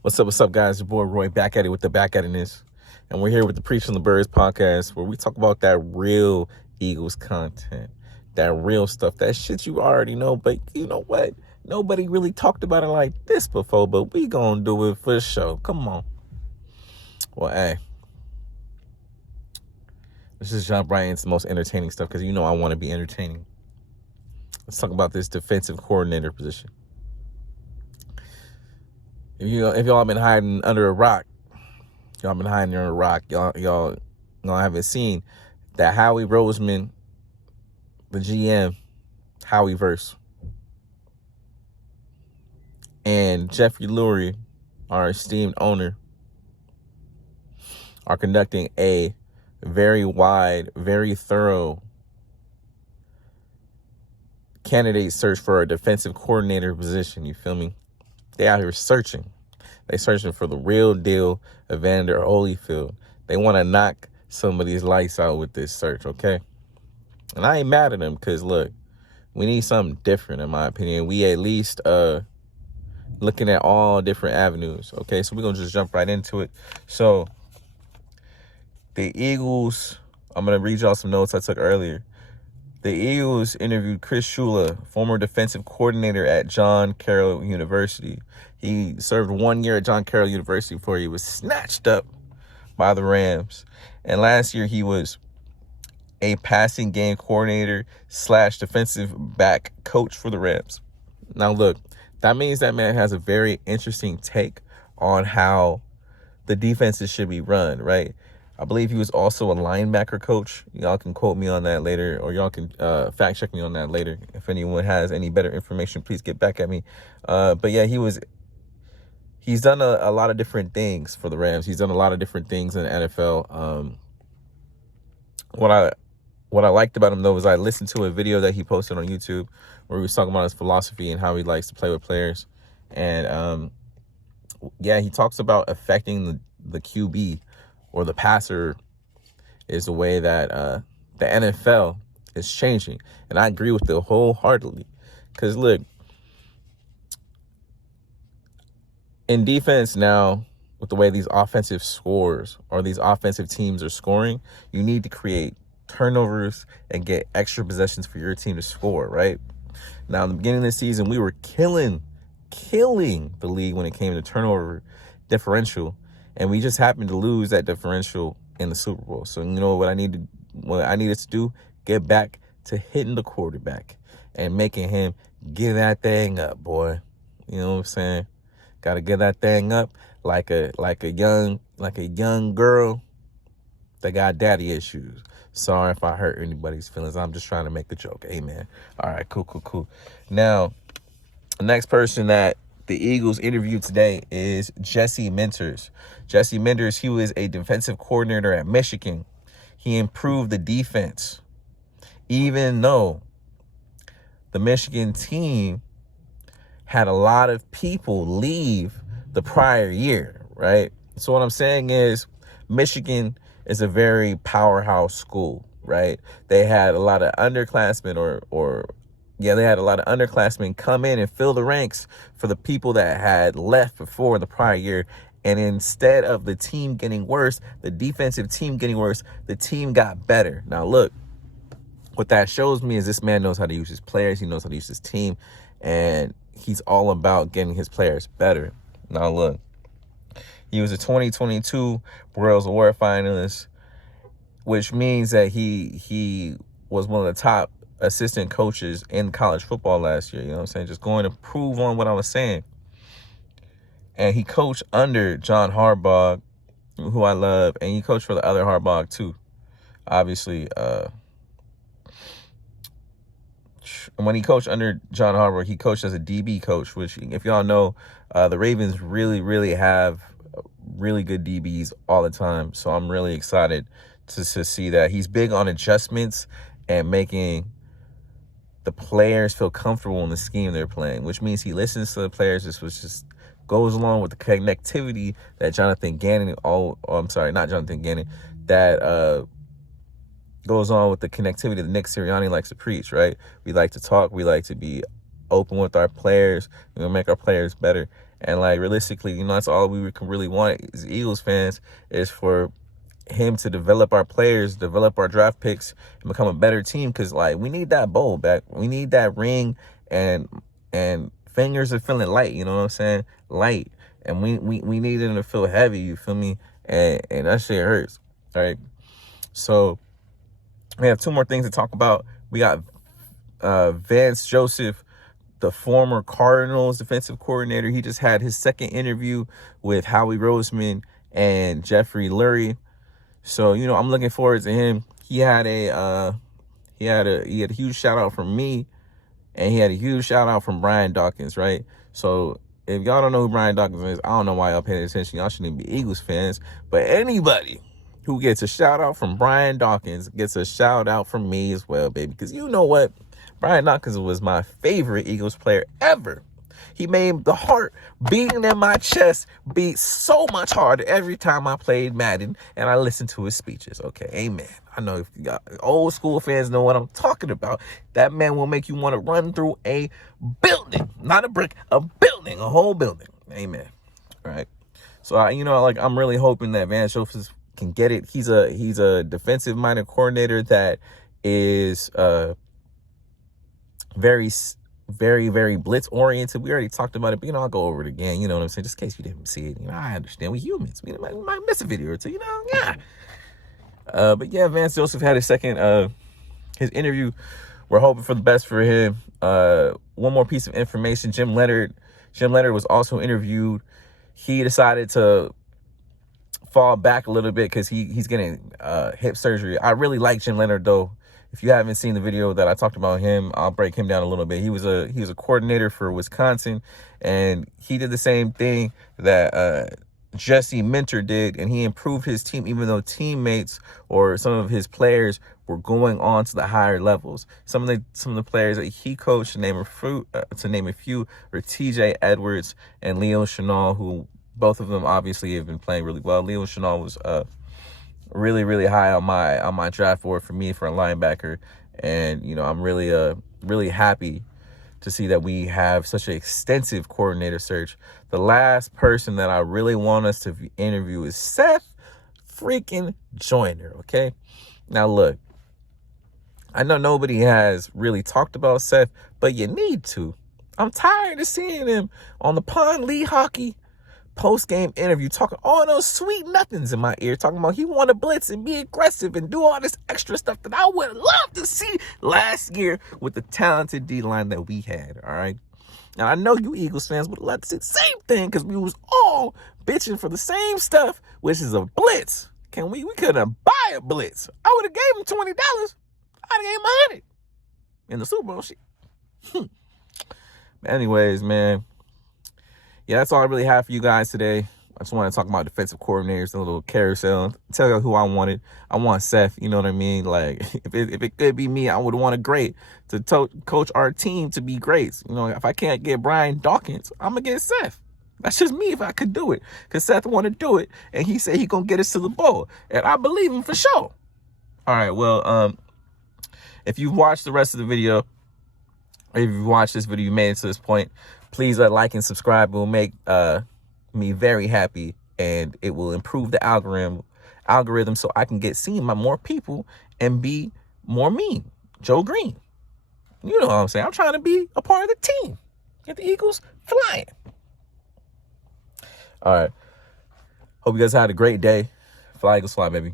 What's up, guys? Your boy Roy back at it with the back at itness. And we're here with the Preaching the Birds podcast where we talk about that real Eagles content, that real stuff, that shit you already know. But you know what? Nobody really talked about it like this before, but we gonna do it for the show. Come on. Well, hey, let's just jump right into the most entertaining stuff because you know I want to be entertaining. Let's talk about this defensive coordinator position. If y'all been hiding under a rock, y'all haven't seen that Howie Roseman, the GM, Howie verse, and Jeffrey Lurie, our esteemed owner, are conducting a very wide, very thorough candidate search for a defensive coordinator position. You feel me? They out here searching. They searching for the real deal Evander Holyfield. They want to knock some of these lights out with this search, okay? And I ain't mad at them because, look, we need something different, in my opinion. We at least looking at all different avenues, okay? So we're going to just jump right into it. So the Eagles, I'm going to read y'all some notes I took earlier. The Eagles interviewed Chris Shula, former defensive coordinator at John Carroll University. He served 1 year at John Carroll University before he was snatched up by the Rams. And last year he was a passing game coordinator / defensive back coach for the Rams. Now look, that means that man has a very interesting take on how the defenses should be run, right? I believe he was also a linebacker coach. Y'all can quote me on that later, or y'all can fact check me on that later. If anyone has any better information, please get back at me. But yeah, he's done a lot of different things for the Rams. He's done a lot of different things in the NFL. What I liked about him, though, was I listened to a video that he posted on YouTube where he was talking about his philosophy and how he likes to play with players. And yeah, he talks about affecting the QB or the passer is the way that the NFL is changing. And I agree with it wholeheartedly. Because, look, in defense now, with the way these offensive scores or these offensive teams are scoring, you need to create turnovers and get extra possessions for your team to score, right? Now, in the beginning of the season, we were killing the league when it came to turnover differential, and we just happened to lose that differential in the Super Bowl. So, you know what I needed to do? Get back to hitting the quarterback and making him get that thing up, boy. You know what I'm saying? Got to get that thing up like a young girl that got daddy issues. Sorry if I hurt anybody's feelings. I'm just trying to make a joke. Amen. All right, cool. Now, the next person that the Eagles interviewed today is Jesse Minters. Jesse Minters, he was a defensive coordinator at Michigan. He improved the defense, even though the Michigan team had a lot of people leave the prior year, right? So what I'm saying is Michigan is a very powerhouse school, right? They had a lot of underclassmen they had a lot of underclassmen come in and fill the ranks for the people that had left before the prior year. And instead of the team getting worse, the defensive team getting worse, the team got better. Now, look, what that shows me is this man knows how to use his players. He knows how to use his team. And he's all about getting his players better. Now, look, he was a 2022 World's Award finalist, which means that he was one of the top assistant coaches in college football last year. You know what I'm saying? Just going to prove on what I was saying. And he coached under John Harbaugh, who I love, and he coached for the other Harbaugh too. Obviously, when he coached under John Harbaugh, he coached as a DB coach, which, if y'all know, the Ravens really have really good DBs all the time. So I'm really excited to see that. He's big on adjustments and making the players feel comfortable in the scheme they're playing, which means he listens to the players. This was just goes along with the connectivity that that goes on with the connectivity that Nick Sirianni likes to preach, right? We like to talk. We like to be open with our players. We're going to make our players better. And like realistically, you know, that's all we can really want as Eagles fans, is for him to develop our players, develop our draft picks, and become a better team. Because like we need that bowl back, we need that ring, and fingers are feeling light. You know what I'm saying? Light, and we need them to feel heavy. You feel me? And that shit hurts. All right. So we have two more things to talk about. We got Vance Joseph, the former Cardinals defensive coordinator. He just had his second interview with Howie Roseman and Jeffrey Lurie. So, you know, I'm looking forward to him. He had a huge shout out from me, and he had a huge shout out from Brian Dawkins, right? So if y'all don't know who Brian Dawkins is, I don't know why y'all paying attention. Y'all shouldn't be Eagles fans. But anybody who gets a shout out from Brian Dawkins gets a shout out from me as well, baby. Because you know what? Brian Dawkins was my favorite Eagles player ever. He made the heart beating in my chest beat so much harder every time I played Madden and I listened to his speeches. Okay, amen. I know if y'all old school fans know what I'm talking about. That man will make you want to run through a building, not a brick, a building, a whole building. Amen. All right. So, you know, like I'm really hoping that Vance Joseph can get it. He's a defensive minded coordinator that is very blitz oriented. We already talked about it, but you know, I'll go over it again. You know what I'm saying? Just in case you didn't see it. You know, I understand. We humans. We might miss a video or two. You know, yeah. But yeah, Vance Joseph had his second his interview. We're hoping for the best for him. One more piece of information: Jim Leonard was also interviewed. He decided to fall back a little bit because he's getting hip surgery. I really like Jim Leonard though. If you haven't seen the video that I talked about him, I'll break him down a little bit. He was a coordinator for Wisconsin, and he did the same thing that Jesse Minter did, and he improved his team even though teammates or some of his players were going on to the higher levels. Some of the players that he coached, to name a few, were T.J. Edwards and Leo Chenal, who both of them obviously have been playing really well. Leo Chenal was really high on my draft board for me for a linebacker, and you know, I'm really happy to see that we have such an extensive coordinator search. The last person that I really want us to interview is Seth freaking Joyner. Okay, now look, I know nobody has really talked about Seth, but you need to. I'm tired of seeing him on the Pond League Hockey post-game interview talking all those sweet nothings in my ear, talking about he want to blitz and be aggressive and do all this extra stuff that I would love to see last year with the talented D-line that we had. All right. Now I know you Eagles fans would love to see the same thing because we was all bitching for the same stuff, which is a blitz. We couldn't buy a blitz. I would have gave him $20. I'd have gave him $100 in the Super Bowl shit. Anyways, man. Yeah, that's all I really have for you guys today. I just want to talk about defensive coordinators, a little carousel, tell you who I wanted. I want Seth, you know what I mean? Like, if it could be me, I would want a great to coach our team to be greats. You know, if I can't get Brian Dawkins, I'm going to get Seth. That's just me if I could do it. Because Seth want to do it, and he said he going to get us to the bowl. And I believe him for sure. All right, well, if you've watched the rest of the video, or if you've watched this video, you made it to this point, please like and subscribe. It will make me very happy, and it will improve the algorithm so I can get seen by more people and be more me, Joe Green. You know what I'm saying? I'm trying to be a part of the team. Get the Eagles flying. All right. Hope you guys had a great day. Fly, Eagles, fly, baby.